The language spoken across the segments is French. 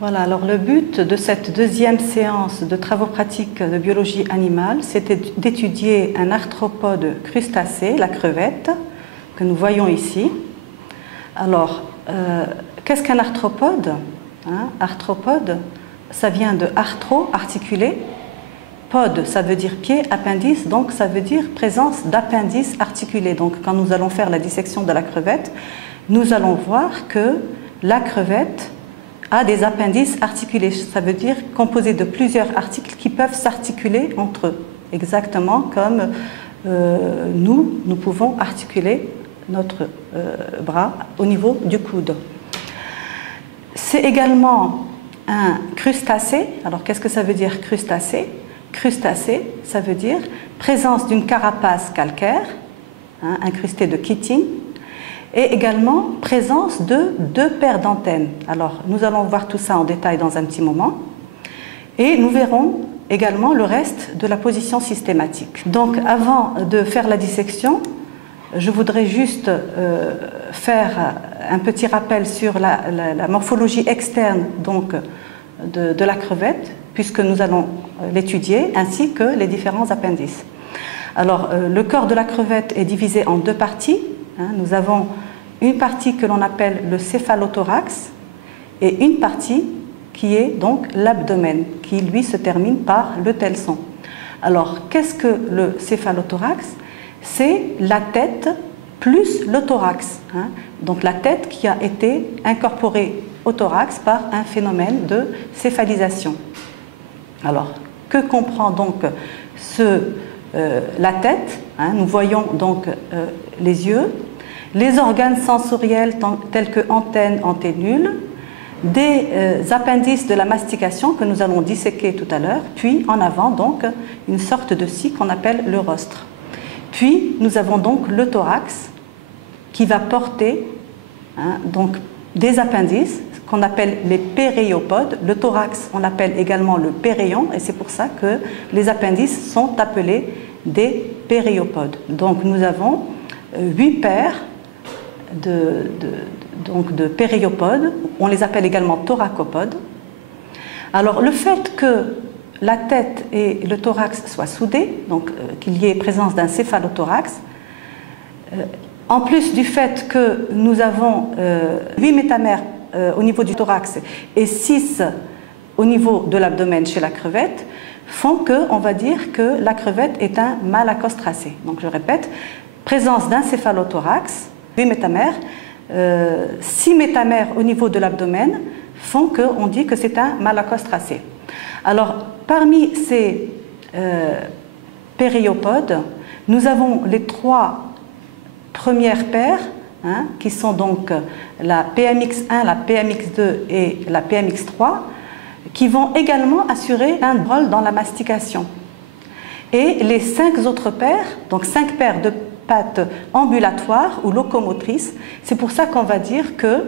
Voilà, alors le but de cette deuxième séance de travaux pratiques de biologie animale, c'était d'étudier un arthropode crustacé, la crevette, que nous voyons ici. Alors, qu'est-ce qu'un arthropode? Arthropode, ça vient de arthro, articulé. Pod, ça veut dire pied, appendice, donc ça veut dire présence d'appendice articulé. Donc quand nous allons faire la dissection de la crevette, nous allons voir que la crevette a des appendices articulés. Ça veut dire composé de plusieurs articles qui peuvent s'articuler entre eux, exactement comme nous pouvons articuler notre bras au niveau du coude. C'est également un crustacé. Alors qu'est-ce que ça veut dire crustacé? Crustacé, ça veut dire présence d'une carapace calcaire, incrustée de chitine, et également présence de 2 paires d'antennes. Alors, nous allons voir tout ça en détail dans un petit moment. Et nous verrons également le reste de la position systématique. Donc, avant de faire la dissection, je voudrais juste faire un petit rappel sur la morphologie externe donc, de la crevette, puisque nous allons l'étudier, ainsi que les différents appendices. Alors, le corps de la crevette est divisé en 2 parties. Nous avons une partie que l'on appelle le céphalothorax et une partie qui est donc l'abdomen, qui lui se termine par le telson. Alors, qu'est-ce que le céphalothorax? C'est la tête plus le thorax. Donc la tête qui a été incorporée au thorax par un phénomène de céphalisation. Alors, que comprend donc la tête? Nous voyons donc les yeux, les organes sensoriels tels que antennes, anténules, des appendices de la mastication que nous allons disséquer tout à l'heure, puis en avant donc une sorte de scie qu'on appelle le rostre. Puis nous avons donc le thorax qui va porter donc des appendices qu'on appelle les péréiopodes. Le thorax, on l'appelle également le péréon, et c'est pour ça que les appendices sont appelés des péréiopodes. Donc nous avons 8 paires de péréiopodes, on les appelle également thoracopodes. Alors le fait que la tête et le thorax soient soudés, donc qu'il y ait présence d'un céphalothorax, en plus du fait que nous avons 8 métamères au niveau du thorax et 6 au niveau de l'abdomen chez la crevette, font qu'on va dire que la crevette est un malacostracé. Donc je répète, présence d'un céphalothorax, 8 métamères, 6 métamères au niveau de l'abdomen font qu'on dit que c'est un malacostracé. Alors, parmi ces péréiopodes, nous avons les 3 premières paires, qui sont donc la PMX1, la PMX2 et la PMX3, qui vont également assurer un rôle dans la mastication. Et les 5 autres paires, donc 5 paires de pattes ambulatoires ou locomotrices, c'est pour ça qu'on va dire que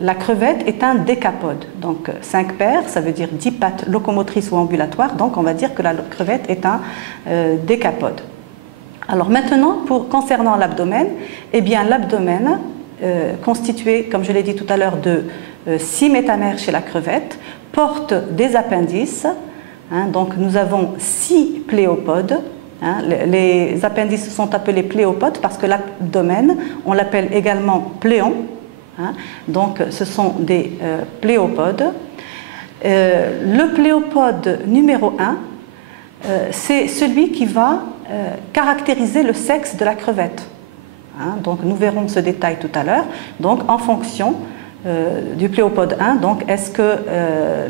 la crevette est un décapode. Donc 5 paires, ça veut dire 10 pattes locomotrices ou ambulatoires, donc on va dire que la crevette est un décapode. Alors maintenant, concernant l'abdomen, eh bien l'abdomen, constitué, comme je l'ai dit tout à l'heure, de 6 métamères chez la crevette, porte des appendices. Donc nous avons 6 pléopodes. Les appendices sont appelés pléopodes parce que l'abdomen, on l'appelle également pléon. Donc ce sont des pléopodes. Le pléopode numéro 1, c'est celui qui va caractériser le sexe de la crevette. Donc nous verrons ce détail tout à l'heure. Donc en fonction du pléopode 1, donc est-ce que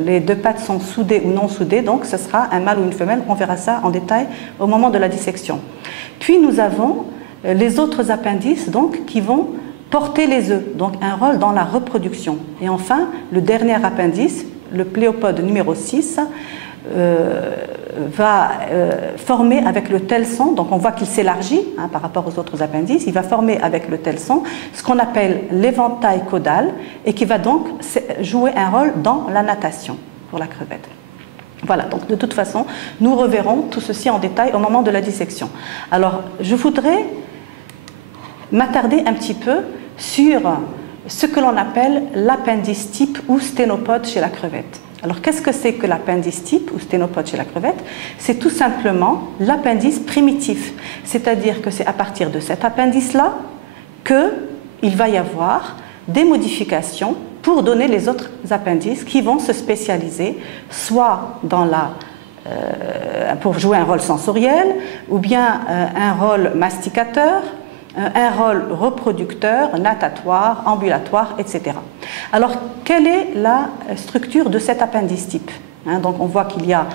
les 2 pattes sont soudées ou non soudées? Donc ce sera un mâle ou une femelle, on verra ça en détail au moment de la dissection. Puis nous avons les autres appendices donc, qui vont porter les œufs, donc un rôle dans la reproduction. Et enfin, le dernier appendice, le pléopode numéro 6, va former avec le telson, donc on voit qu'il s'élargit par rapport aux autres appendices, il va former avec le telson ce qu'on appelle l'éventail caudal et qui va donc jouer un rôle dans la natation pour la crevette. Voilà, donc de toute façon, nous reverrons tout ceci en détail au moment de la dissection. Alors, je voudrais m'attarder un petit peu sur ce que l'on appelle l'appendice type ou sténopode chez la crevette. Alors, qu'est-ce que c'est que l'appendice type ou sténopode chez la crevette? C'est tout simplement l'appendice primitif. C'est-à-dire que c'est à partir de cet appendice-là qu'il va y avoir des modifications pour donner les autres appendices qui vont se spécialiser soit dans pour jouer un rôle sensoriel, ou bien un rôle masticateur, un rôle reproducteur, natatoire, ambulatoire, etc. Alors, quelle est la structure de cet appendice type? Donc, on voit qu'il y a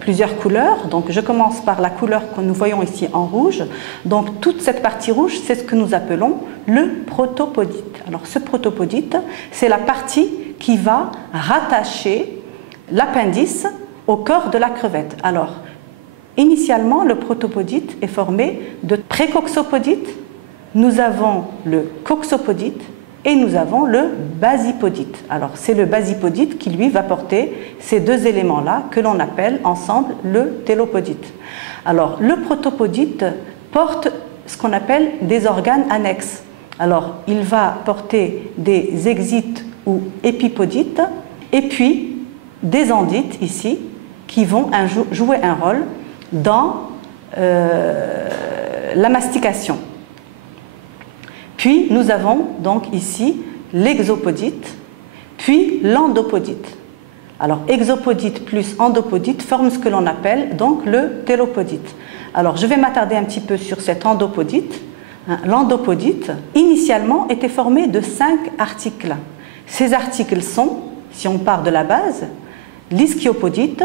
plusieurs couleurs. Donc, je commence par la couleur que nous voyons ici en rouge. Donc, toute cette partie rouge, c'est ce que nous appelons le protopodite. Alors, ce protopodite, c'est la partie qui va rattacher l'appendice au corps de la crevette. Alors, initialement, le protopodite est formé de précoxopodite, nous avons le coxopodite et nous avons le basipodite. Alors, c'est le basipodite qui, lui, va porter ces deux éléments-là que l'on appelle ensemble le télopodite. Alors, le protopodite porte ce qu'on appelle des organes annexes. Alors, il va porter des excites ou épipodites et puis des endites ici qui vont jouer un rôle dans la mastication. Puis nous avons donc ici l'exopodite, puis l'endopodite. Alors exopodite plus endopodite forment ce que l'on appelle donc le télopodite. Alors je vais m'attarder un petit peu sur cet endopodite. L'endopodite, initialement, était formé de 5 articles. Ces articles sont, si on part de la base, l'ischyopodite,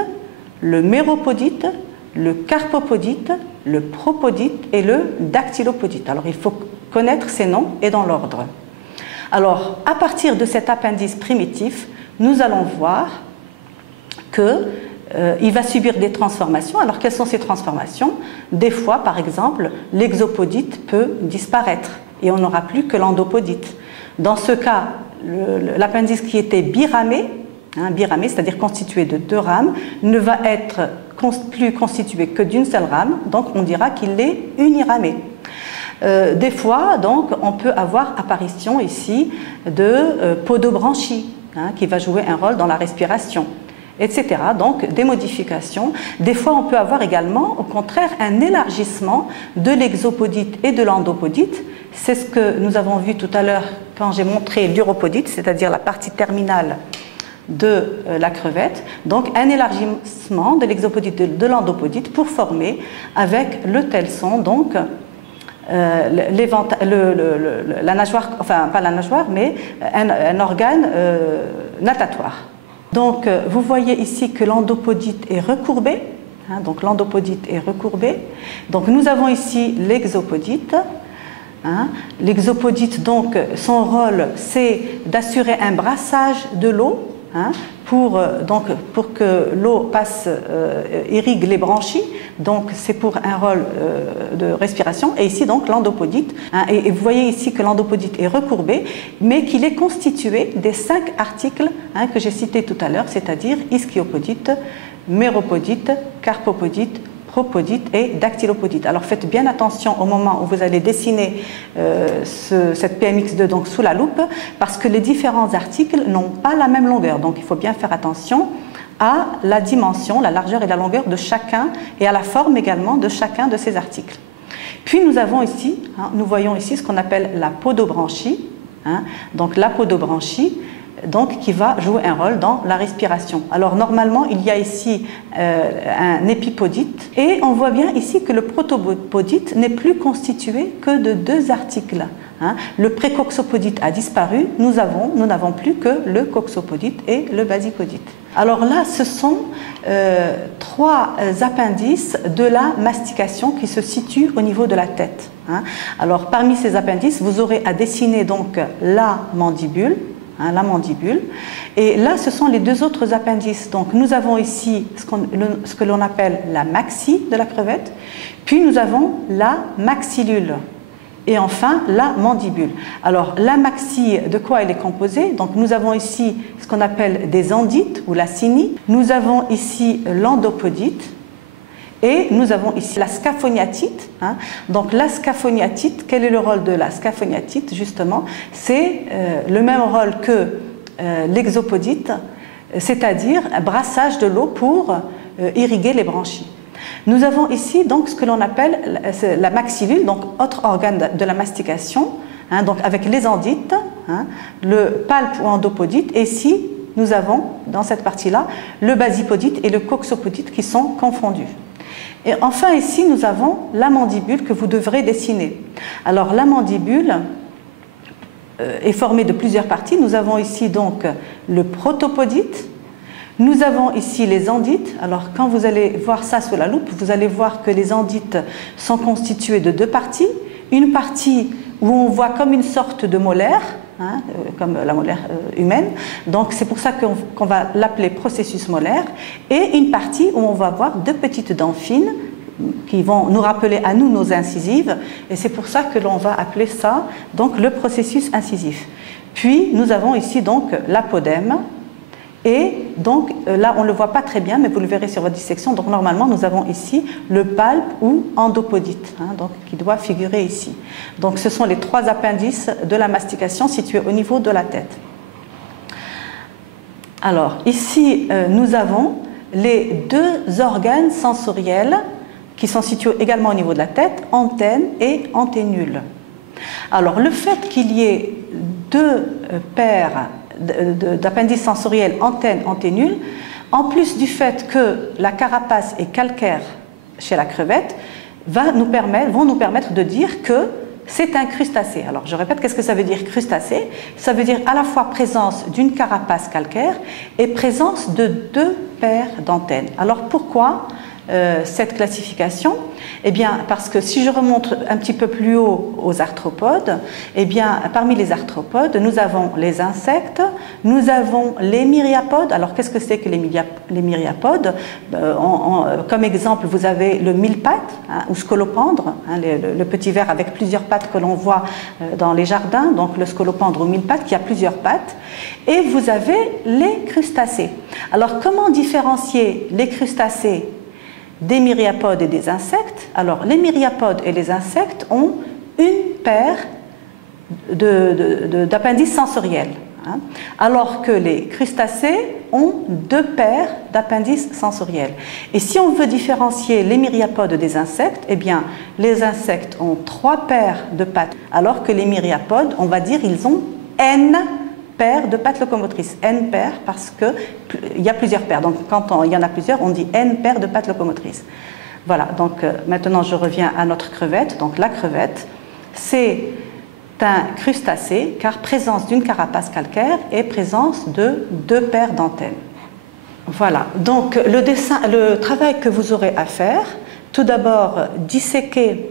le méropodite, le carpopodite, le propodite et le dactylopodite. Alors il faut connaître ces noms et dans l'ordre. Alors à partir de cet appendice primitif, nous allons voir qu'il va subir des transformations. Alors quelles sont ces transformations? Des fois, par exemple, l'exopodite peut disparaître et on n'aura plus que l'endopodite. Dans ce cas, l'appendice qui était biramé, biramé, c'est-à-dire constitué de 2 rames, ne va être plus constitué que d'une seule rame, donc on dira qu'il est uniramé. Des fois, donc, on peut avoir apparition ici de podobranchie, qui va jouer un rôle dans la respiration, etc. Donc, des modifications. Des fois, on peut avoir également, au contraire, un élargissement de l'exopodite et de l'endopodite. C'est ce que nous avons vu tout à l'heure quand j'ai montré l'uropodite, c'est-à-dire la partie terminale de la crevette, donc un élargissement de l'exopodite de l'endopodite pour former avec le telson donc la nageoire, enfin pas la nageoire mais un organe natatoire. Donc vous voyez ici que l'endopodite est recourbé, donc l'endopodite est recourbé. Donc nous avons ici l'exopodite. L'exopodite, donc, son rôle, c'est d'assurer un brassage de l'eau pour que l'eau irrigue les branchies. Donc, c'est pour un rôle de respiration. Et ici, donc, l'endopodite. Et vous voyez ici que l'endopodite est recourbé, mais qu'il est constitué des 5 articles que j'ai cités tout à l'heure, c'est-à-dire ischiopodite, méropodite, carpopodite, propodite et dactylopodite. Alors faites bien attention au moment où vous allez dessiner cette PMX2 donc sous la loupe, parce que les différents articles n'ont pas la même longueur. Donc il faut bien faire attention à la dimension, la largeur et la longueur de chacun et à la forme également de chacun de ces articles. Puis nous avons ici, nous voyons ici ce qu'on appelle la podobranchie. Donc la podobranchie, donc, qui va jouer un rôle dans la respiration. Alors normalement, il y a ici un épipodite et on voit bien ici que le protopodite n'est plus constitué que de 2 articles. Le précoxopodite a disparu, nous n'avons plus que le coxopodite et le basipodite. Alors là, ce sont 3 appendices de la mastication qui se situent au niveau de la tête. Alors parmi ces appendices, vous aurez à dessiner donc la mandibule, et là ce sont les 2 autres appendices. Donc nous avons ici ce que l'on appelle la maxille de la crevette, puis nous avons la maxillule et enfin la mandibule. Alors la maxille, de quoi elle est composée? Donc nous avons ici ce qu'on appelle des endites ou la cinie, nous avons ici l'endopodite, Et nous avons ici la scaphoniatite. Donc la scaphoniatite, quel est le rôle de la scaphoniatite justement? C'est le même rôle que l'exopodite, c'est-à-dire un brassage de l'eau pour irriguer les branchies. Nous avons ici donc ce que l'on appelle la maxillule, donc autre organe de la mastication, donc avec les endites, le palpe ou endopodite, et ici nous avons dans cette partie-là le basipodite et le coxopodite qui sont confondus. Et enfin ici nous avons la mandibule que vous devrez dessiner. Alors la mandibule est formée de plusieurs parties. Nous avons ici donc le protopodite. Nous avons ici les endites. Alors quand vous allez voir ça sous la loupe, vous allez voir que les endites sont constituées de deux parties. Une partie où on voit comme une sorte de molaire, comme la molaire humaine. Donc c'est pour ça qu'on va l'appeler processus molaire. Et une partie où on va voir deux petites dents fines qui vont nous rappeler à nous nos incisives. Et c'est pour ça que l'on va appeler ça donc le processus incisif. Puis nous avons ici donc l'apodème. Et donc là, on ne le voit pas très bien, mais vous le verrez sur votre dissection. Donc normalement, nous avons ici le palpe ou endopodite, donc, qui doit figurer ici. Donc ce sont les trois appendices de la mastication situés au niveau de la tête. Alors ici, nous avons les deux organes sensoriels qui sont situés également au niveau de la tête, antenne et anténule. Alors le fait qu'il y ait deux paires d'appendices sensoriels antenne, anténule, en plus du fait que la carapace est calcaire chez la crevette, vont nous permettre de dire que c'est un crustacé. Alors je répète, qu'est-ce que ça veut dire crustacé? Ça veut dire à la fois présence d'une carapace calcaire et présence de deux paires d'antennes. Alors pourquoi cette classification? Eh bien, parce que si je remonte un petit peu plus haut aux arthropodes, eh bien, parmi les arthropodes, nous avons les insectes, nous avons les myriapodes. Alors, qu'est-ce que c'est que les myriapodes? Comme exemple, vous avez le mille-pattes, ou scolopendre, le petit ver avec plusieurs pattes que l'on voit dans les jardins, donc le scolopendre ou mille-pattes qui a plusieurs pattes. Et vous avez les crustacés. Alors, comment différencier les crustacés des myriapodes et des insectes? Alors, les myriapodes et les insectes ont une paire d'appendices sensoriels, alors que les crustacés ont deux paires d'appendices sensoriels. Et si on veut différencier les myriapodes des insectes, eh bien, les insectes ont trois paires de pattes, alors que les myriapodes, on va dire, ils ont N paires de pattes locomotrices. N paires parce qu'il y a plusieurs paires. Donc quand il y en a plusieurs, on dit N paires de pattes locomotrices. Voilà, donc maintenant je reviens à notre crevette. Donc la crevette, c'est un crustacé car présence d'une carapace calcaire et présence de deux paires d'antennes. Voilà, donc le travail que vous aurez à faire, tout d'abord disséquer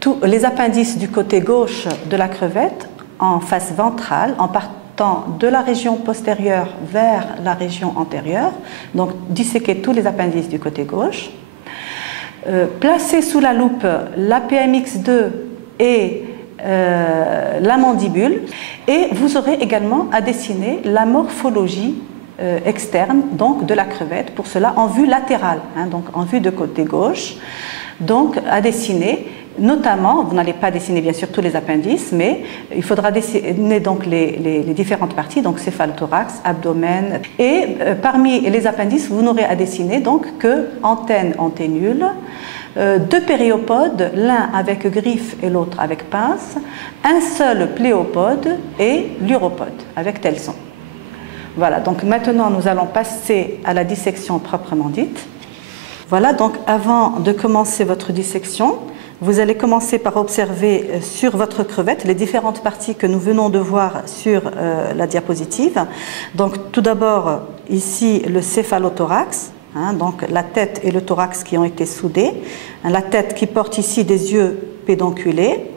tous les appendices du côté gauche de la crevette en face ventrale, en partant de la région postérieure vers la région antérieure, donc disséquer tous les appendices du côté gauche, placer sous la loupe l'APMX2 et la mandibule, et vous aurez également à dessiner la morphologie externe donc de la crevette, pour cela en vue latérale, donc en vue de côté gauche, donc à dessiner. Notamment, vous n'allez pas dessiner bien sûr tous les appendices, mais il faudra dessiner donc les différentes parties, donc céphalothorax, abdomen, et parmi les appendices, vous n'aurez à dessiner donc que antenne, anténule, deux périopodes, l'un avec griffe et l'autre avec pince, un seul pléopode et l'uropode avec telson. Voilà, donc maintenant nous allons passer à la dissection proprement dite. Voilà, donc avant de commencer votre dissection, vous allez commencer par observer sur votre crevette les différentes parties que nous venons de voir sur la diapositive. Donc tout d'abord ici le céphalothorax, donc la tête et le thorax qui ont été soudés, la tête qui porte ici des yeux pédonculés,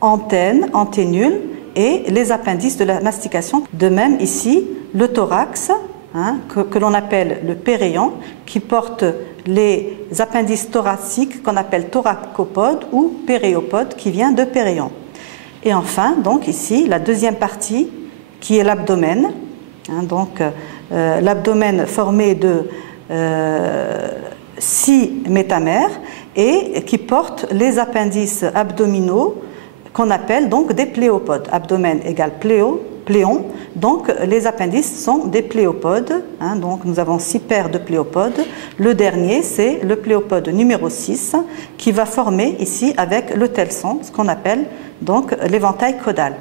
antenne, anténule et les appendices de la mastication. De même ici le thorax, que l'on appelle le péréon, qui porte les appendices thoraciques qu'on appelle thoracopode ou péréopode, qui vient de péréon. Et enfin, donc ici, la deuxième partie, qui est l'abdomen, donc l'abdomen formé de 6 métamères et qui portent les appendices abdominaux qu'on appelle donc des pléopodes. Abdomen égale pléon, donc les appendices sont des pléopodes. Donc nous avons 6 paires de pléopodes. Le dernier, c'est le pléopode numéro 6 qui va former ici avec le telson, ce qu'on appelle donc l'éventail caudal.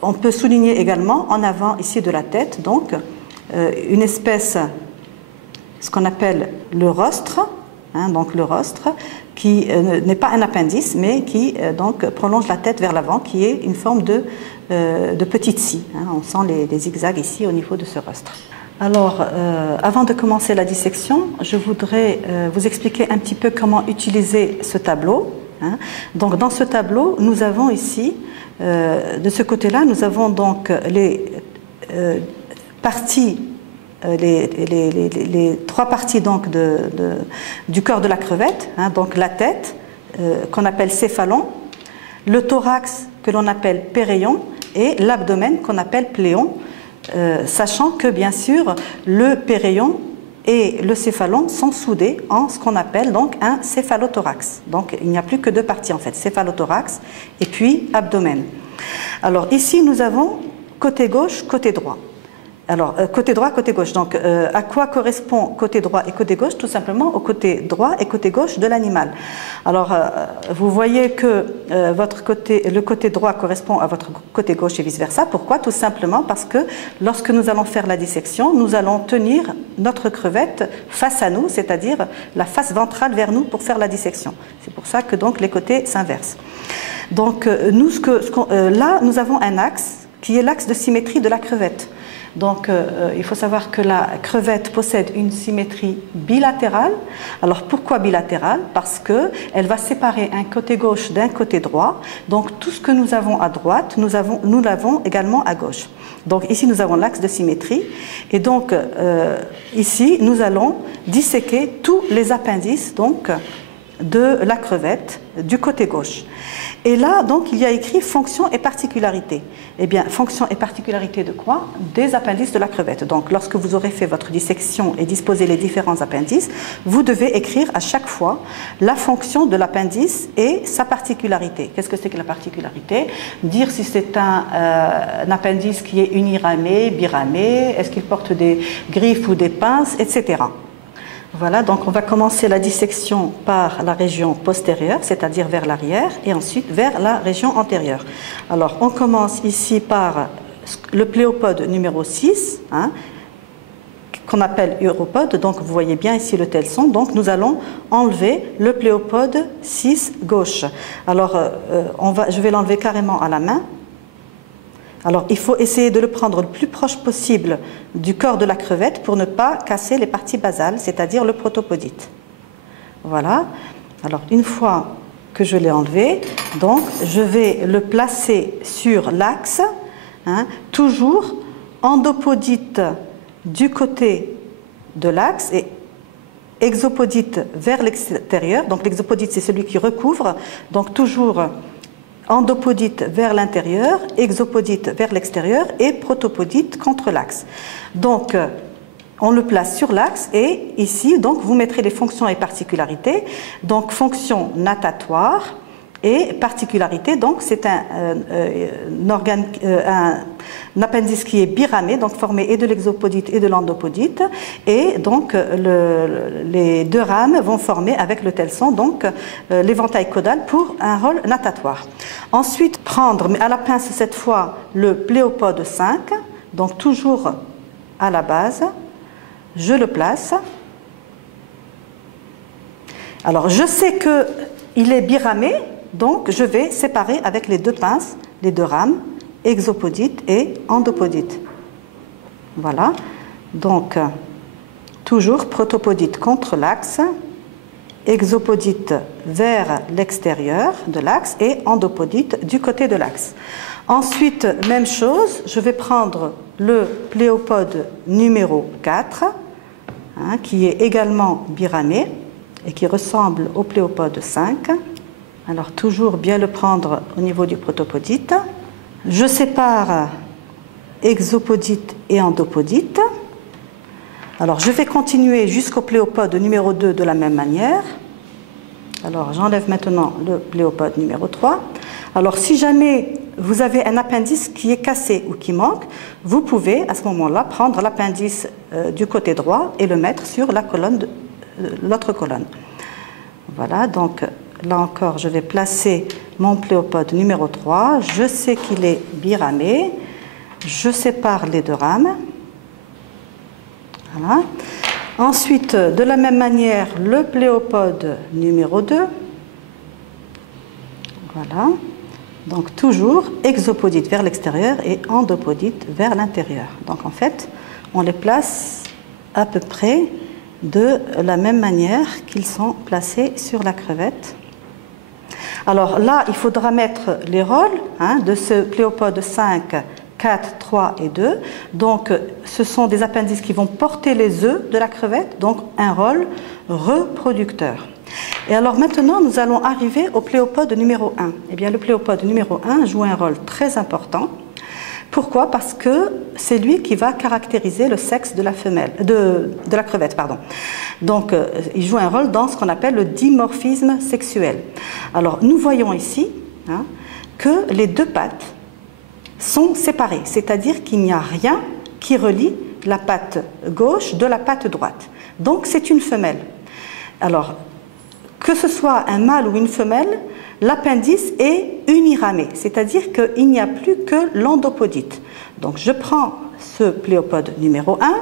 On peut souligner également en avant ici de la tête donc une espèce, ce qu'on appelle le rostre, donc le rostre, qui n'est pas un appendice, mais qui donc prolonge la tête vers l'avant, qui est une forme de petite scie. On sent les zigzags ici au niveau de ce rostre. Alors, avant de commencer la dissection, je voudrais vous expliquer un petit peu comment utiliser ce tableau. Donc, dans ce tableau, nous avons ici, de ce côté-là, nous avons donc les parties, les 3 parties donc du corps de la crevette, donc la tête qu'on appelle céphalon, le thorax que l'on appelle péréon et l'abdomen qu'on appelle pléon, sachant que bien sûr le péréon et le céphalon sont soudés en ce qu'on appelle donc un céphalothorax. Donc il n'y a plus que 2 parties en fait, céphalothorax et puis abdomen. Alors ici nous avons côté gauche, côté droit. Alors, côté droit, côté gauche. Donc, à quoi correspond côté droit et côté gauche? Tout simplement au côté droit et côté gauche de l'animal. Alors, vous voyez que le côté droit correspond à votre côté gauche et vice-versa. Pourquoi? Tout simplement parce que lorsque nous allons faire la dissection, nous allons tenir notre crevette face à nous, c'est-à-dire la face ventrale vers nous pour faire la dissection. C'est pour ça que donc les côtés s'inversent. Donc, là, nous avons un axe qui est l'axe de symétrie de la crevette. Donc, il faut savoir que la crevette possède une symétrie bilatérale. Alors, pourquoi bilatérale? Parce qu'elle va séparer un côté gauche d'un côté droit. Donc, tout ce que nous avons à droite, nous l'avons également à gauche. Donc, ici, nous avons l'axe de symétrie. Et donc, ici, nous allons disséquer tous les appendices donc, de la crevette du côté gauche. Et là, donc, il y a écrit fonction et particularité. Eh bien, fonction et particularité de quoi? Des appendices de la crevette. Donc, lorsque vous aurez fait votre dissection et disposé les différents appendices, vous devez écrire à chaque fois la fonction de l'appendice et sa particularité. Qu'est-ce que c'est que la particularité? Dire si c'est un appendice qui est uniramé, biramé, est-ce qu'il porte des griffes ou des pinces, etc. Voilà, donc on va commencer la dissection par la région postérieure, c'est-à-dire vers l'arrière, et ensuite vers la région antérieure. Alors, on commence ici par le pléopode numéro 6, qu'on appelle uropode. Donc, vous voyez bien ici le telson. Donc, nous allons enlever le pléopode 6 gauche. Alors, je vais l'enlever carrément à la main. Alors, il faut essayer de le prendre le plus proche possible du corps de la crevette pour ne pas casser les parties basales, c'est-à-dire le protopodite. Voilà. Alors, une fois que je l'ai enlevé, donc, je vais le placer sur l'axe, toujours endopodite du côté de l'axe et exopodite vers l'extérieur. Donc, l'exopodite, c'est celui qui recouvre. Donc, toujours endopodite vers l'intérieur, exopodite vers l'extérieur et protopodite contre l'axe. Donc, on le place sur l'axe et ici, donc, vous mettrez les fonctions et particularités. Donc, fonction natatoire et particularité, donc, c'est un appendice qui est biramé, donc formé et de l'exopodite et de l'endopodite. Et donc, les 2 rames vont former avec le telson, donc, l'éventail caudal pour un rôle natatoire. Ensuite, prendre, mais à la pince cette fois, le pléopode 5, donc toujours à la base. Je le place. Alors, je sais qu'il est biramé, donc je vais séparer avec les 2 pinces, les 2 rames, exopodite et endopodite. Voilà. Donc, toujours protopodite contre l'axe, exopodite vers l'extérieur de l'axe et endopodite du côté de l'axe. Ensuite, même chose, je vais prendre le pléopode numéro 4, qui est également biramé et qui ressemble au pléopode 5. Alors, toujours bien le prendre au niveau du protopodite. Je sépare exopodite et endopodite. Alors, je vais continuer jusqu'au pléopode numéro 2 de la même manière. Alors, j'enlève maintenant le pléopode numéro 3. Alors, si jamais vous avez un appendice qui est cassé ou qui manque, vous pouvez à ce moment-là prendre l'appendice du côté droit et le mettre sur la colonne, l'autre colonne. Voilà, donc là encore, je vais placer mon pléopode numéro 3. Je sais qu'il est biramé. Je sépare les deux rames. Voilà. Ensuite, de la même manière, le pléopode numéro 2. Voilà. Donc toujours exopodite vers l'extérieur et endopodite vers l'intérieur. Donc en fait, on les place à peu près de la même manière qu'ils sont placés sur la crevette. Alors là, il faudra mettre les rôles de ce pléopode 5, 4, 3 et 2. Donc ce sont des appendices qui vont porter les œufs de la crevette, donc un rôle reproducteur. Et alors maintenant, nous allons arriver au pléopode numéro 1. Eh bien, le pléopode numéro 1 joue un rôle très important. Pourquoi? Parce que c'est lui qui va caractériser le sexe de la femelle, de la crevette, pardon. Donc, il joue un rôle dans ce qu'on appelle le dimorphisme sexuel. Alors, nous voyons ici que les deux pattes sont séparées, c'est-à-dire qu'il n'y a rien qui relie la patte gauche de la patte droite. Donc, c'est une femelle. Alors, que ce soit un mâle ou une femelle, l'appendice est uniramé, c'est-à-dire qu'il n'y a plus que l'endopodite. Donc je prends ce pléopode numéro 1,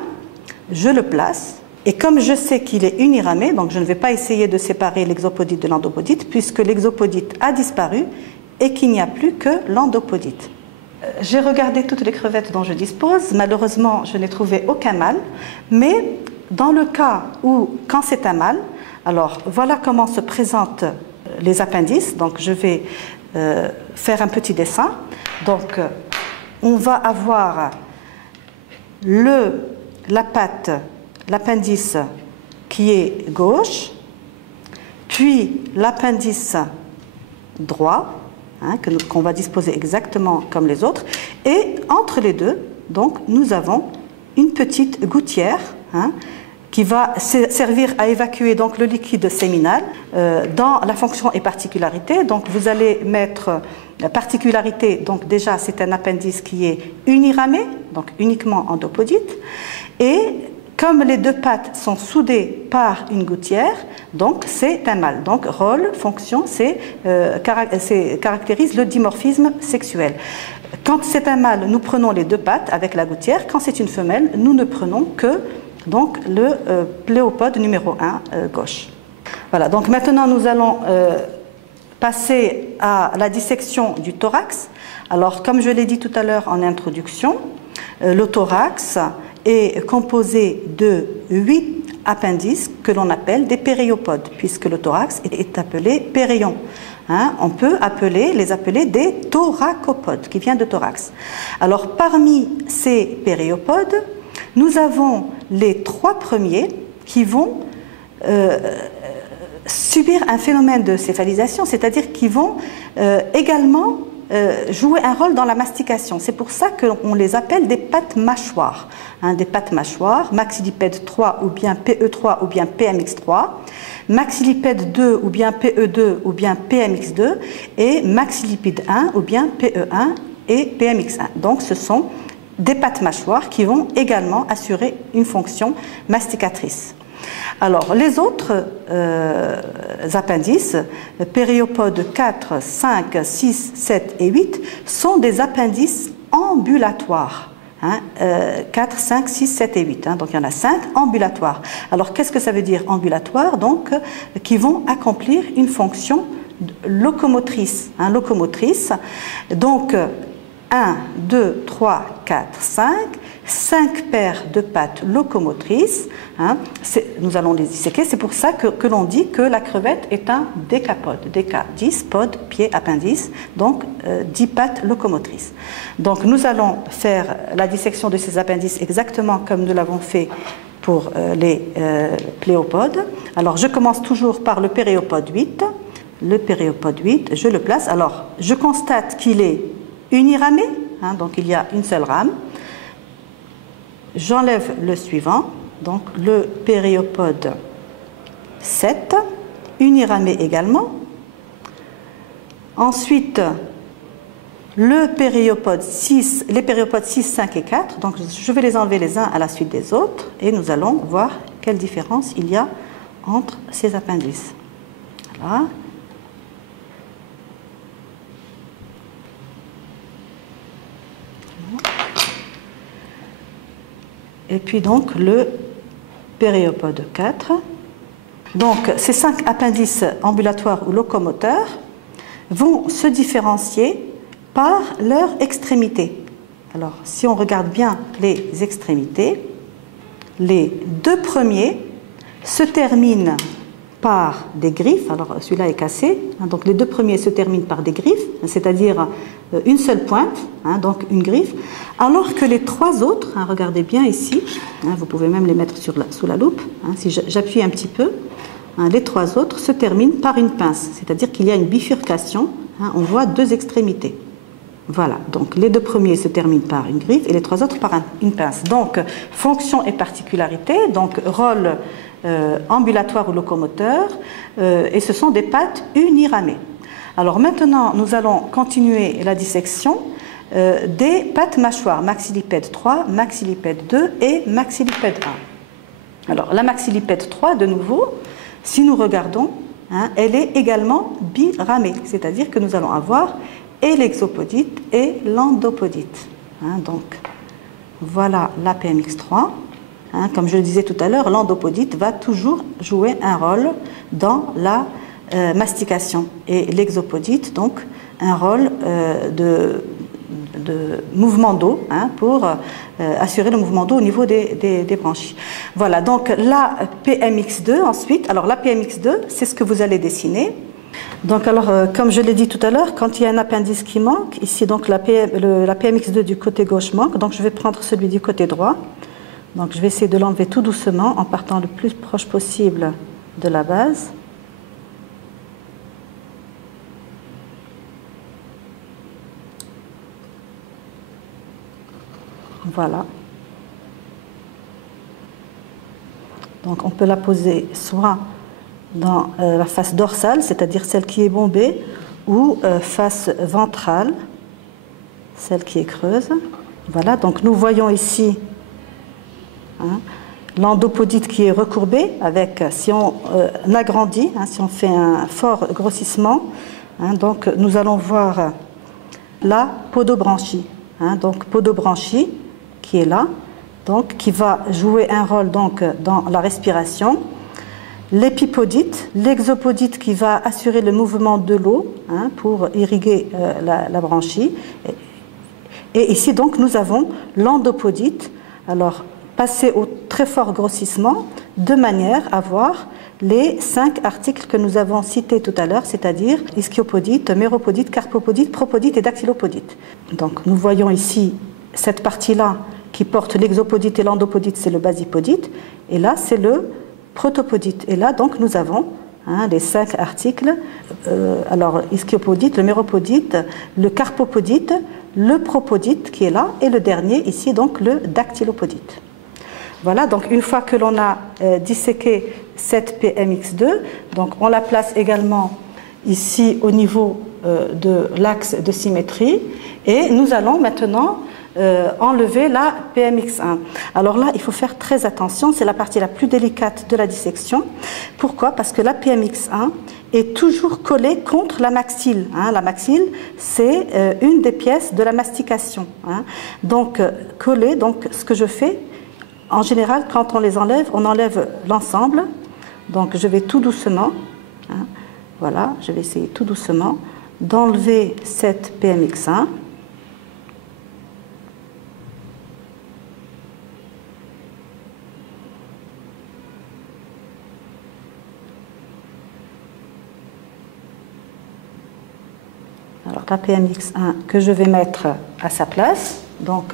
je le place, et comme je sais qu'il est uniramé, donc je ne vais pas essayer de séparer l'exopodite de l'endopodite, puisque l'exopodite a disparu et qu'il n'y a plus que l'endopodite. J'ai regardé toutes les crevettes dont je dispose, malheureusement je n'ai trouvé aucun mâle, mais dans le cas où, quand c'est un mâle, alors voilà comment se présentent les appendices. Donc je vais faire un petit dessin. Donc on va avoir la patte, l'appendice qui est gauche, puis l'appendice droit, qu'on va disposer exactement comme les autres, et entre les deux, donc nous avons une petite gouttière qui va servir à évacuer donc le liquide séminal dans la fonction et particularité. Donc vous allez mettre la particularité, donc déjà c'est un appendice qui est uniramé, donc uniquement endopodite, et comme les deux pattes sont soudées par une gouttière, donc c'est un mâle. Donc rôle, fonction, caractérise le dimorphisme sexuel. Quand c'est un mâle, nous prenons les deux pattes avec la gouttière. Quand c'est une femelle, nous ne prenons que donc le pléopode numéro 1 gauche. Voilà, donc maintenant nous allons passer à la dissection du thorax. Alors comme je l'ai dit tout à l'heure en introduction, le thorax est composé de 8 appendices que l'on appelle des périopodes, puisque le thorax est appelé péréon. On peut les appeler des thoracopodes, qui vient de thorax. Alors parmi ces périopodes, nous avons les 3 premiers qui vont subir un phénomène de céphalisation, c'est-à-dire qui vont également jouer un rôle dans la mastication. C'est pour ça qu'on les appelle des pattes mâchoires. Des pattes mâchoires, maxillipède 3 ou bien PE3 ou bien PMX3, maxillipède 2 ou bien PE2 ou bien PMX2 et maxillipède 1 ou bien PE1 et PMX1. Donc ce sont des pattes mâchoires qui vont également assurer une fonction masticatrice. Alors, les autres appendices, périopodes 4, 5, 6, 7 et 8, sont des appendices ambulatoires. 4, 5, 6, 7 et 8. Donc, il y en a 5 ambulatoires. Alors, qu'est-ce que ça veut dire ambulatoire? Donc, qui vont accomplir une fonction locomotrice. Donc, 1, 2, 3, 4, 5 paires de pattes locomotrices. Nous allons les disséquer. C'est pour ça que l'on dit que la crevette est un décapode. Déca, 10, pod, pied, appendice. Donc, 10 pattes locomotrices. Donc, nous allons faire la dissection de ces appendices exactement comme nous l'avons fait pour les pléopodes. Alors, je commence toujours par le périopode 8. Le périopode 8, je le place. Alors, je constate qu'il est uniramé, donc il y a une seule rame. J'enlève le suivant, donc le périopode 7, uniramé également. Ensuite, le périopode 6, les périopodes 6, 5 et 4. Donc, je vais les enlever les uns à la suite des autres et nous allons voir quelle différence il y a entre ces appendices. Voilà. Et puis donc le périopode 4. Donc, ces 5 appendices ambulatoires ou locomoteurs vont se différencier par leur extrémité. Alors, si on regarde bien les extrémités, les 2 premiers se terminent par des griffes. Alors, celui-là est cassé. Donc, les 2 premiers se terminent par des griffes, c'est-à-dire une seule pointe, donc une griffe. Alors que les 3 autres, regardez bien ici, vous pouvez même les mettre sous la loupe, si j'appuie un petit peu, les 3 autres se terminent par une pince, c'est-à-dire qu'il y a une bifurcation, on voit 2 extrémités. Voilà, donc les 2 premiers se terminent par une griffe et les 3 autres par une pince. Donc, fonction et particularité, donc rôle ambulatoire ou locomoteur, et ce sont des pattes uniramées. Alors maintenant, nous allons continuer la dissection des pattes mâchoires, maxillipède 3, maxillipède 2 et maxillipède 1. Alors, la maxillipède 3, de nouveau, si nous regardons, elle est également biramée, c'est-à-dire que nous allons avoir et l'exopodite et l'endopodite. Donc, voilà la PMX3. Comme je le disais tout à l'heure, l'endopodite va toujours jouer un rôle dans la mastication et l'exopodite, donc, un rôle de mouvement d'eau pour assurer le mouvement d'eau au niveau des branchies. Voilà, donc la PMX2 ensuite. Alors, la PMX2, c'est ce que vous allez dessiner. Donc, alors, comme je l'ai dit tout à l'heure, quand il y a un appendice qui manque, ici, donc la PMX2 du côté gauche manque, donc je vais prendre celui du côté droit. Donc, je vais essayer de l'enlever tout doucement en partant le plus proche possible de la base. Voilà. Donc, on peut la poser soit dans la face dorsale, c'est-à-dire celle qui est bombée, ou face ventrale, celle qui est creuse. Voilà, donc nous voyons ici l'endopodite qui est recourbée, avec, si on agrandit, si on fait un fort grossissement, donc nous allons voir la podobranchie. Donc podobranchie qui est là, donc qui va jouer un rôle donc dans la respiration. L'épipodite, l'exopodite qui va assurer le mouvement de l'eau pour irriguer la branchie. Et ici donc nous avons l'endopodite, alors passé au très fort grossissement, de manière à voir les 5 articles que nous avons cités tout à l'heure, c'est-à-dire ischiopodite, méropodite, carpopodite, propodite et dactylopodite. Donc nous voyons ici cette partie-là qui porte l'exopodite et l'endopodite, c'est le basipodite, et là c'est le protopodite. Et là donc nous avons les 5 articles, alors ischiopodite, le méropodite, le carpopodite, le propodite qui est là, et le dernier ici donc le dactylopodite. Voilà, donc une fois que l'on a disséqué cette PMX2, donc on la place également ici au niveau de l'axe de symétrie, et nous allons maintenant enlever la PMX1. Alors là, il faut faire très attention, c'est la partie la plus délicate de la dissection. Pourquoi? Parce que la PMX1 est toujours collée contre la maxille. La maxille, c'est une des pièces de la mastication. Donc, collée, donc ce que je fais, en général, quand on les enlève, on enlève l'ensemble. Donc, je vais tout doucement, voilà, je vais essayer tout doucement d'enlever cette PMX1. Alors, la PMX1 que je vais mettre à sa place, donc,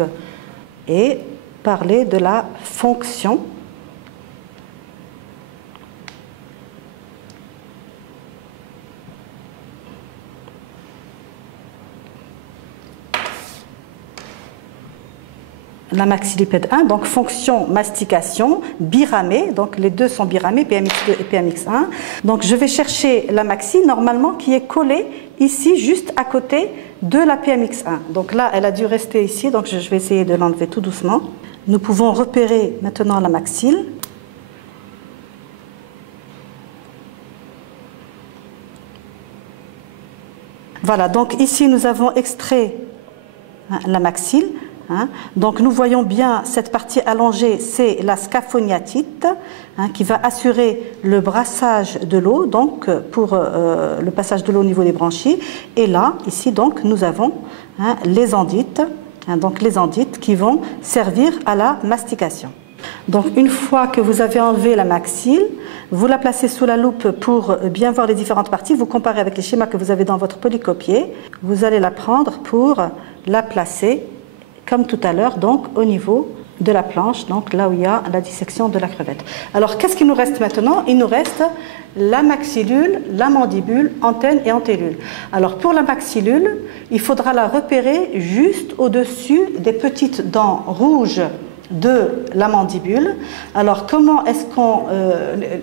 et parler de la fonction la maxillipède 1, donc fonction mastication, biramée, donc les deux sont biramés, PMX2 et PMX1. Donc je vais chercher la maxille normalement qui est collée ici juste à côté de la PMX1. Donc là elle a dû rester ici, donc je vais essayer de l'enlever tout doucement. Nous pouvons repérer maintenant la maxille. Voilà, donc ici nous avons extrait la maxille. Donc nous voyons bien cette partie allongée, c'est la scaphoniatite qui va assurer le brassage de l'eau, donc pour le passage de l'eau au niveau des branchies. Et là, ici donc, nous avons les endites, donc les endites qui vont servir à la mastication. Donc une fois que vous avez enlevé la maxille, vous la placez sous la loupe pour bien voir les différentes parties. Vous comparez avec les schémas que vous avez dans votre polycopier. Vous allez la prendre pour la placer comme tout à l'heure, donc au niveau de la planche, donc là où il y a la dissection de la crevette. Alors qu'est-ce qu'il nous reste maintenant? Il nous reste la maxillule, la mandibule, antenne et antellule. Alors pour la maxillule, il faudra la repérer juste au-dessus des petites dents rouges de la mandibule. Alors comment est-ce qu'on...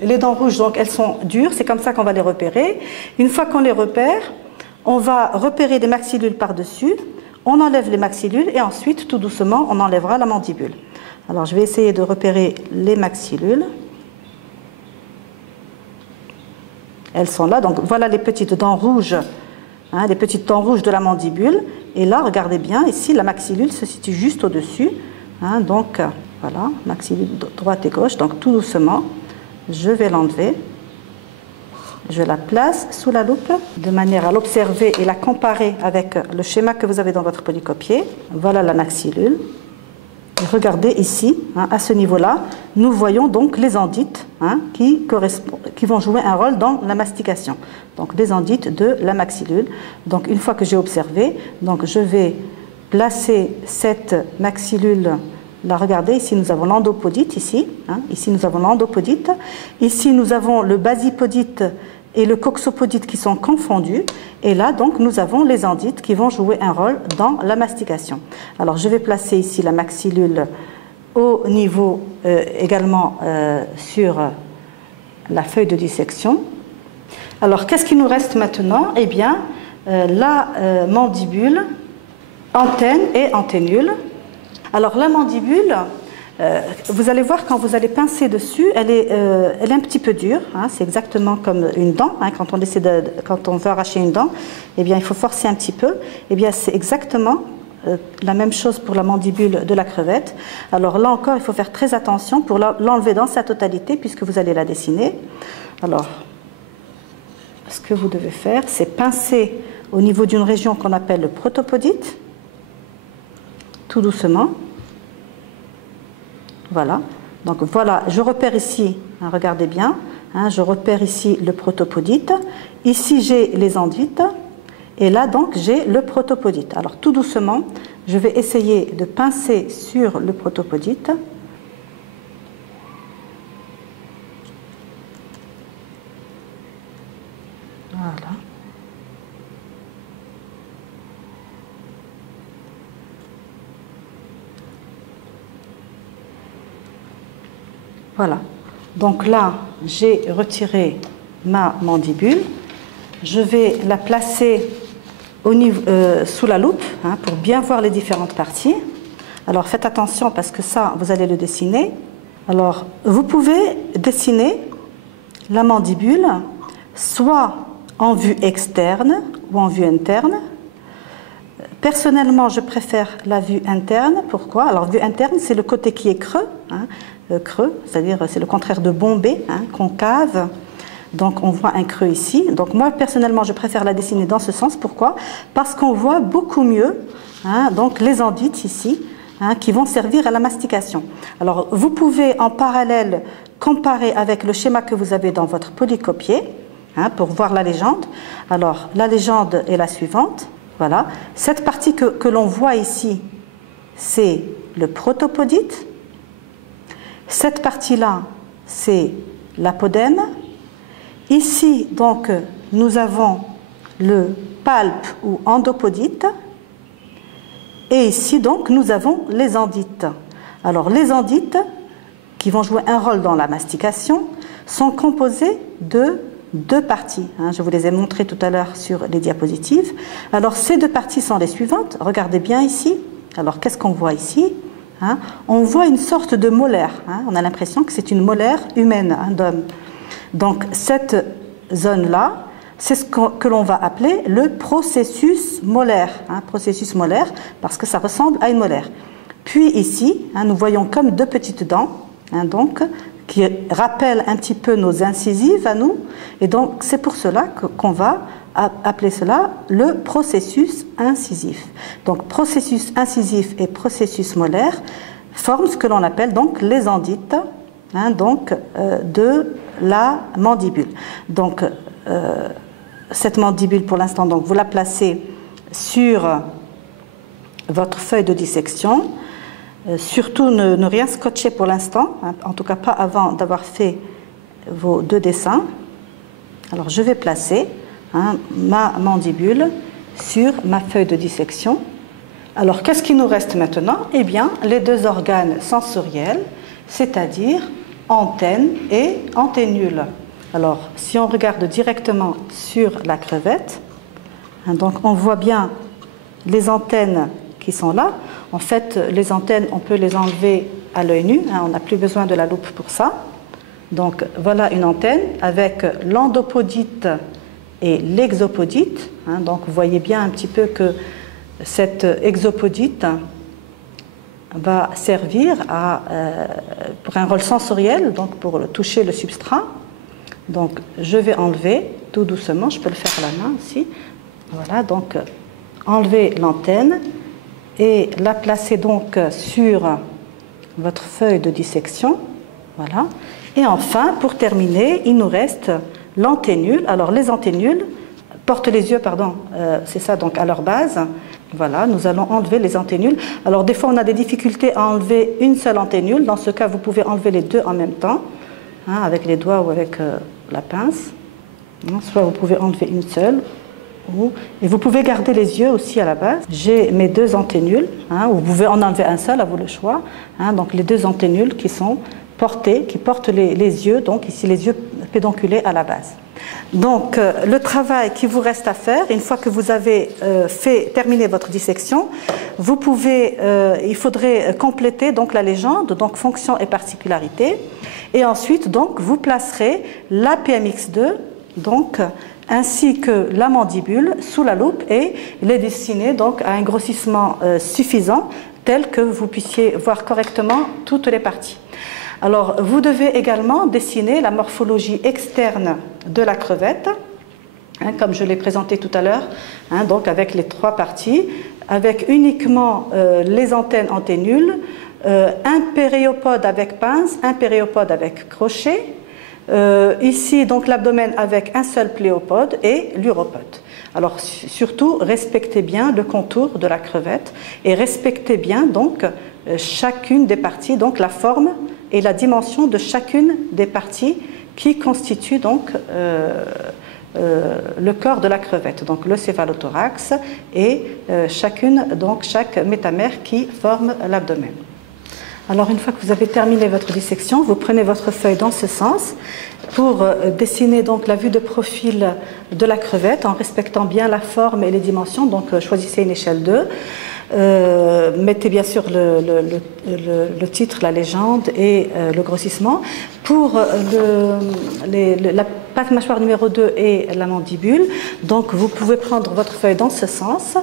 les dents rouges, donc elles sont dures, c'est comme ça qu'on va les repérer. Une fois qu'on les repère, on va repérer les maxillules par-dessus. On enlève les maxillules et ensuite, tout doucement, on enlèvera la mandibule. Alors, je vais essayer de repérer les maxillules. Elles sont là. Donc, voilà les petites dents rouges, les petites dents rouges de la mandibule. Et là, regardez bien, ici, la maxillule se situe juste au-dessus. Donc, voilà, maxillule droite et gauche. Donc, tout doucement, je vais l'enlever. Je la place sous la loupe de manière à l'observer et la comparer avec le schéma que vous avez dans votre polycopier. Voilà la maxillule. Et regardez ici, à ce niveau-là, nous voyons donc les endites qui vont jouer un rôle dans la mastication. Donc les endites de la maxillule. Donc une fois que j'ai observé, donc je vais placer cette maxillule. Là, regardez, ici nous avons l'endopodite, ici nous avons l'endopodite, ici nous avons le basipodite et le coxopodite qui sont confondus, et là donc nous avons les endites qui vont jouer un rôle dans la mastication. Alors je vais placer ici la maxillule au niveau également sur la feuille de dissection. Alors qu'est-ce qui nous reste maintenant? Eh bien la mandibule, antenne et antennule. Alors la mandibule, vous allez voir quand vous allez pincer dessus, elle est un petit peu dure. C'est exactement comme une dent. Quand on veut arracher une dent, eh bien il faut forcer un petit peu. Eh bien c'est exactement la même chose pour la mandibule de la crevette. Alors là encore, il faut faire très attention pour l'enlever dans sa totalité puisque vous allez la dessiner. Alors, ce que vous devez faire, c'est pincer au niveau d'une région qu'on appelle le protopodite, tout doucement. Voilà, donc voilà, je repère ici, regardez bien, je repère ici le protopodite, ici j'ai les endites, et là donc j'ai le protopodite. Alors tout doucement, je vais essayer de pincer sur le protopodite. Voilà. Voilà, donc là j'ai retiré ma mandibule, je vais la placer au niveau, sous la loupe pour bien voir les différentes parties. Alors faites attention parce que ça vous allez le dessiner. Alors vous pouvez dessiner la mandibule soit en vue externe ou en vue interne. Personnellement je préfère la vue interne. Pourquoi? Alors vue interne c'est le côté qui est creux. Creux, c'est-à-dire c'est le contraire de bombé, concave. Donc on voit un creux ici. Donc moi personnellement je préfère la dessiner dans ce sens. Pourquoi? Parce qu'on voit beaucoup mieux donc les endites ici qui vont servir à la mastication. Alors vous pouvez en parallèle comparer avec le schéma que vous avez dans votre polycopier pour voir la légende. Alors la légende est la suivante. Voilà, cette partie que l'on voit ici, c'est le protopodite. Cette partie-là, c'est l'apodème. Ici, donc, nous avons le palpe ou endopodite. Et ici, donc, nous avons les endites. Alors les endites, qui vont jouer un rôle dans la mastication, sont composées de deux parties. Je vous les ai montrées tout à l'heure sur les diapositives. Alors ces deux parties sont les suivantes. Regardez bien ici. Alors qu'est-ce qu'on voit ici? On voit une sorte de molaire. On a l'impression que c'est une molaire humaine, d'homme. Donc cette zone-là, c'est ce que l'on va appeler le processus molaire. Processus molaire, parce que ça ressemble à une molaire. Puis ici, nous voyons comme deux petites dents, donc, qui rappellent un petit peu nos incisives à nous. Et donc c'est pour cela qu'on va appeler cela le processus incisif. Donc processus incisif et processus molaire forment ce que l'on appelle donc les endites de la mandibule. Donc cette mandibule pour l'instant, donc, vous la placez sur votre feuille de dissection. Surtout ne rien scotcher pour l'instant, en tout cas pas avant d'avoir fait vos deux dessins. Alors je vais placer ma mandibule sur ma feuille de dissection. Alors qu'est-ce qui nous reste maintenant? Eh bien les deux organes sensoriels, c'est-à-dire antenne et anténule. Alors si on regarde directement sur la crevette, donc on voit bien les antennes qui sont là. En fait, les antennes, on peut les enlever à l'œil nu, on n'a plus besoin de la loupe pour ça. Donc voilà une antenne avec l'endopodite et l'exopodite. Donc vous voyez bien un petit peu que cette exopodite va servir pour un rôle sensoriel, donc pour toucher le substrat. Donc je vais enlever tout doucement, je peux le faire à la main aussi. Voilà, donc enlever l'antenne et la placer donc sur votre feuille de dissection. Voilà. Et enfin, pour terminer, il nous reste l'anténule. Alors les anténules portent les yeux, c'est ça, donc à leur base. Voilà, nous allons enlever les anténules. Alors des fois, on a des difficultés à enlever une seule anténule. Dans ce cas, vous pouvez enlever les deux en même temps, avec les doigts ou avec la pince. Soit vous pouvez enlever une seule. Et vous pouvez garder les yeux aussi à la base. J'ai mes deux anténules, vous pouvez en enlever un seul, à vous le choix. Donc les deux anténules qui sont portées, qui portent les yeux, donc ici les yeux pédonculés à la base. Donc le travail qui vous reste à faire, une fois que vous avez terminé votre dissection, vous pouvez, il faudrait compléter donc la légende, donc fonction et particularité, et ensuite donc vous placerez la PMX2, donc ainsi que la mandibule sous la loupe et les dessiner donc à un grossissement suffisant tel que vous puissiez voir correctement toutes les parties. Alors vous devez également dessiner la morphologie externe de la crevette, comme je l'ai présenté tout à l'heure, donc avec les trois parties, avec uniquement les antennes anténules, un périopode avec pince, un périopode avec crochet. Ici, donc l'abdomen avec un seul pléopode et l'uropode. Alors surtout, respectez bien le contour de la crevette et respectez bien donc chacune des parties, donc la forme et la dimension de chacune des parties qui constituent donc le corps de la crevette, donc le céphalothorax et chaque métamère qui forme l'abdomen. Alors une fois que vous avez terminé votre dissection, vous prenez votre feuille dans ce sens pour dessiner donc la vue de profil de la crevette en respectant bien la forme et les dimensions. Donc choisissez une échelle 2. Mettez bien sûr le titre, la légende et le grossissement. Pour la patte mâchoire numéro 2 et la mandibule, donc vous pouvez prendre votre feuille dans ce sens.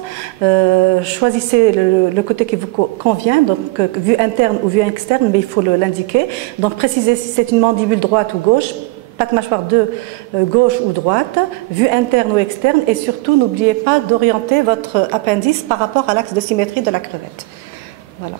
Choisissez le côté qui vous convient, donc vue interne ou vue externe, mais il faut l'indiquer. Donc précisez si c'est une mandibule droite ou gauche, patte mâchoire 2 gauche ou droite, vue interne ou externe, et surtout n'oubliez pas d'orienter votre appendice par rapport à l'axe de symétrie de la crevette. Voilà.